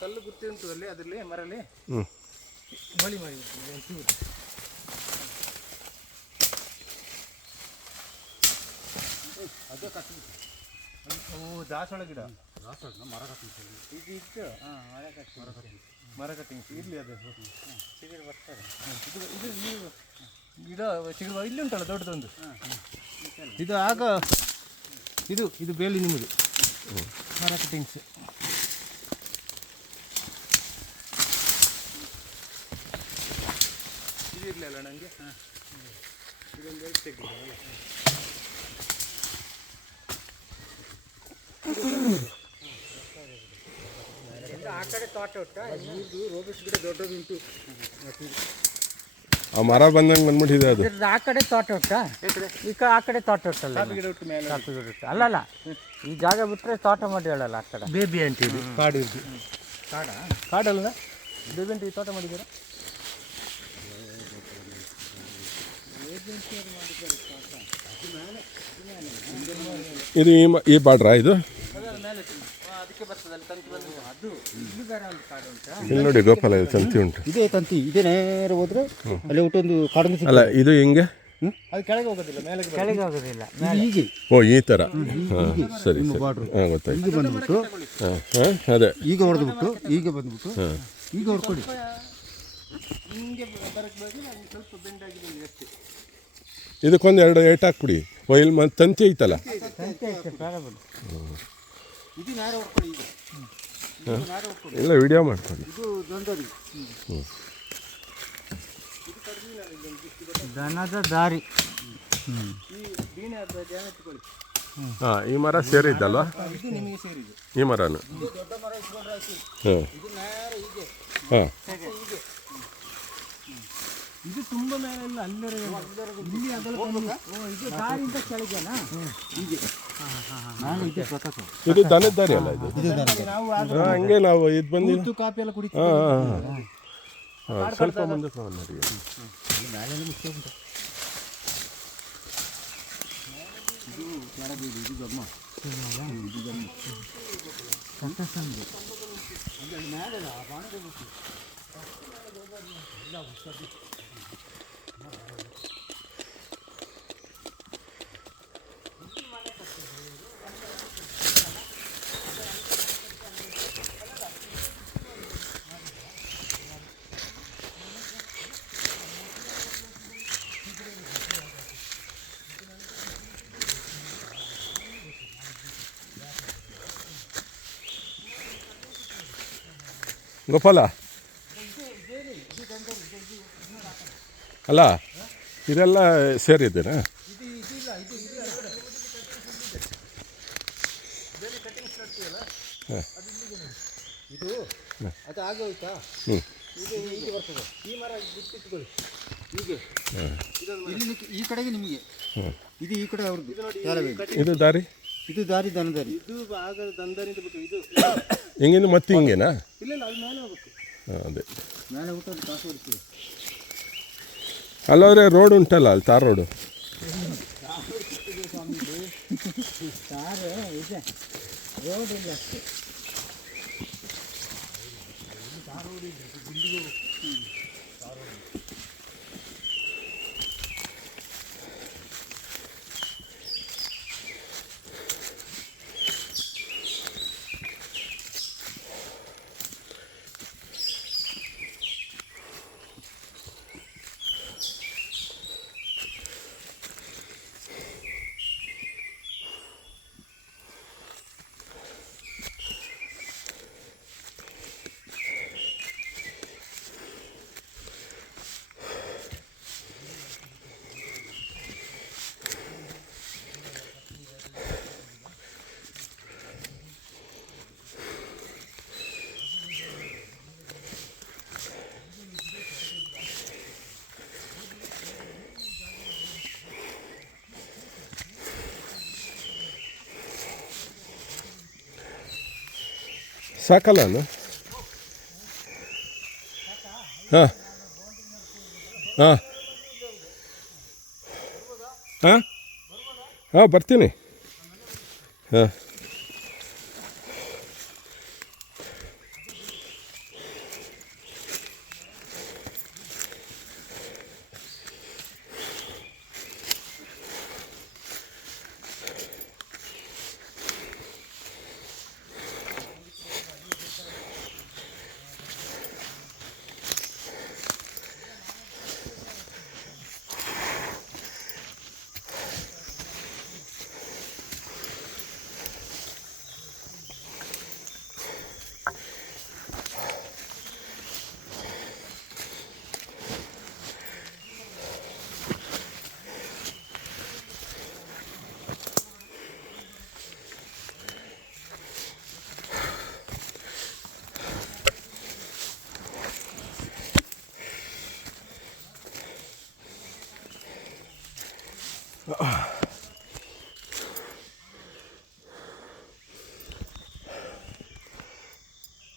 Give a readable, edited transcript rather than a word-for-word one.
ಕಲ್ಲು ಗುತ್ತಿ ಉಂಟು ಅಲ್ಲಿ ಅದರಲ್ಲಿ ಮರಲ್ಲಿ ಬಳಿ ಮಾಡಿ ಒಂಚೂರು. ಅದು ಕಟ್ಟಿ ದಾಸವಾಳ ಗಿಡ ಮರ ಕಟ್ಟಿಂಗ್ಸ್ ಇದು ಇತ್ತು. ಮರ ಕಟ್ಟಿಂಗ್ಸ್ ಇರಲಿ ಅದು ಚಿಗುರು ಬರ್ತಾರೆ. ಇದು ನೀವು ಗಿಡ ಚಿಗುರು ಇಲ್ಲಿ ಉಂಟಲ್ಲ ದೊಡ್ಡದೊಂದು ಇದು ಆಗ ಇದು ಬೇಲಿ ನಿಮ್ಮದು ಮರ ಕಟ್ಟಿಂಗ್ಸ್. ಇದು ಇರಲಿಲ್ಲ ನನಗೆ. ಇದೊಂದು ತೆಗೆದು ಆ ಕಡೆ ತೋಟ ಉಂಟ ಇವ್ರದ್ದು ರೋಬಸ್ ಗಿಡ ದೊಡ್ಡದುಂಟು. ಆ ಮರ ಬಂದಂಗೆ ಬಂದ್ಬಿಟ್ಟಿದೆ ಅದು. ಆ ಕಡೆ ತೋಟ ಉಂಟಾ ಆ ಕಡೆ ತೋಟ ಉಂಟಲ್ಲ ಗಿಡ ಉಂಟು ಮೇಲೆ ಗಿಡ ಉಂಟು ಅಲ್ಲಲ್ಲ ಈ ಜಾಗ ಬಿಟ್ಟರೆ ತೋಟ ಮಾಡಿ ಹೇಳಲ್ಲ ಆ ಕಡೆ ಬೇಬಿ ಆಂಟಿ ಇದು ಕಾಡು ಇದು ಕಾಡಲ್ಲ ಬೇಬಿ ಆಂಟಿ ತೋಟ ಮಾಡಿದ್ದೀರಾ? ಇದು ಈ ಬಾಡ್ರಾ ಇದು? ಇಲ್ಲಿ ನೋಡಿ ಗೋಪಾಲ ಇದು ತಂತಿ ಉಂಟು. ಇದೇ ತಂತಿ ಇದೇ ನೇರ ಹೋದ್ರೆ ಅಲ್ಲಿ ಒಟ್ಟೊಂದು ಕಾಡು ಅಲ್ಲ ಇದು ಹಿಂಗೆ ಅದು ಕೆಳಗೆ ಹೋಗೋದಿಲ್ಲ ಮೇಲೆ ಕೆಳಗೆ ಹೋಗೋದಿಲ್ಲ ಹೀಗೆ. ಓ ಈ ಥರ. ಹಾಂ ಸರಿ ಸರಿ ಹಾಂ ಗೊತ್ತಾಯ್ತು. ಈಗ ಬಂದ್ಬಿಟ್ಟು ಅದೇ ಈಗ ಹೊಡೆದ್ಬಿಟ್ಟು ಈಗ ಬಂದ್ಬಿಟ್ಟು ಈಗ ಹೊಡ್ಕೊಳ್ಳಿ ಹಿಂಗೆ ಬರಕ್ಕೆ ಸ್ವಲ್ಪ ಬೆಂಡಾಗಿದೆ ಅಷ್ಟೇ. ಇದಕ್ಕೊಂದು 2 ಏಟ್ ಹಾಕ್ಬಿಡಿ. ಓ ಇಲ್ಲಿ ಮತ್ತೆ ತಂತಿ ಐತಲ್ಲ. ಇದು ನೇರ ಹೊಡ್ಕೊಳ್ಳಿ ಈಗ ಇಲ್ಲ ವಿಡಿಯೋ ಮಾಡ್ಕೊಳ್ಳಿ. ಇದು ದೊಂದರಿ ದನದ ದಾರಿ. ಹಾಂ ಈ ಮರ ಸೇರಿದ್ದಲ್ವಾ? ಇದು ನಿಮಗೆ ಸೇರಿದೆ ಈ ಮರನು. ದೊಡ್ಡ ಮರ ಇಟ್ಕೊಂಡ್ರೆ ಆಯ್ತು. ಹಾಂ ಇದು ನೇರ ಹೀಗೆ ಹಾಂ ಹೀಗೆ. ಇದು ತುಂಬ ಮೇಲೆ ಇಲ್ಲ ಅಲ್ಲರ ಇಲ್ಲಿ ಅದರ ಇದು ದಾರಿಯಿಂದ ಕೆಳಗೆನಾ ಹೀಗೆ. ಇದು ದನದ ದಾರಿ ಅಲ್ಲ ಇದು? ನಾವು ಹಂಗೆ ನಾವು ಇದು ಬಂದು ಕಾಫಿ ಎಲ್ಲ ಕುಡಿತೀವಿ. ಹಾಂ ಸ್ವಲ್ಪ ಮುಂದೆ ನೋಡಿ. ಮೇಲೆ ಮುಖ್ಯ ಉಂಟು ಇದು ಕೆಳಗಿದೆ. ಇದು ಗಮ್ಮ ಇದು ಗಮ್ಮ ಮೇಲೆ ಬಾಣದ ಬಿಟ್ಟು ಗೋಪಾಲ ಅಲ್ಲ ಇದೆಲ್ಲ ಸೇರಿದ್ದೇನಾ? ಇದು ಅದು ಆಗೋಯ್ತಾ? ಈಗ ಹೀಗೆ ಬರ್ತದೆ. ಈ ಮರ ಬಿಟ್ಟಿಟ್ಕೊಳ್ಳಿ ಹೀಗೆ. ಇಲ್ಲಿ ಈ ಕಡೆಗೆ ನಿಮಗೆ ಇದು ಈ ಕಡೆ ಅವ್ರದ್ದು. ಇದು ದಾರಿ ಇದು ದಾರಿ ದನದಾರಿ. ಇದು ಆಗ ದನದಾರಿಂದ ಬಿಟ್ಟು ಇದು ಹಿಂಗಿಂದ ಮತ್ತೆ ಹಿಂಗೇನಾ? ಇಲ್ಲ ಇಲ್ಲ ಅದು ಮೇಲೆ ಹೋಗ್ಬೇಕು. ಅದೇ ಮೇಲೆ ಬಿಟ್ಟು ಅದು ಕಾಸು ಹೊಡ್ತೀವಿ. ಅಲ್ಲವ್ರೆ ರೋಡ್ ಉಂಟಲ್ಲ ಅಲ್ಲಿ ತಾರ್ ರೋಡು. ತಾರೆ ಇದೆ ರೋಡ್ ಇಲ್ಲ ಅಷ್ಟೇ. ಸಾಕಲ್ಲ ಅಲ್ಲ? ಹಾಂ ಹಾಂ ಹಾಂ ಹಾಂ ಬರ್ತೀನಿ. ಹಾಂ ಇದು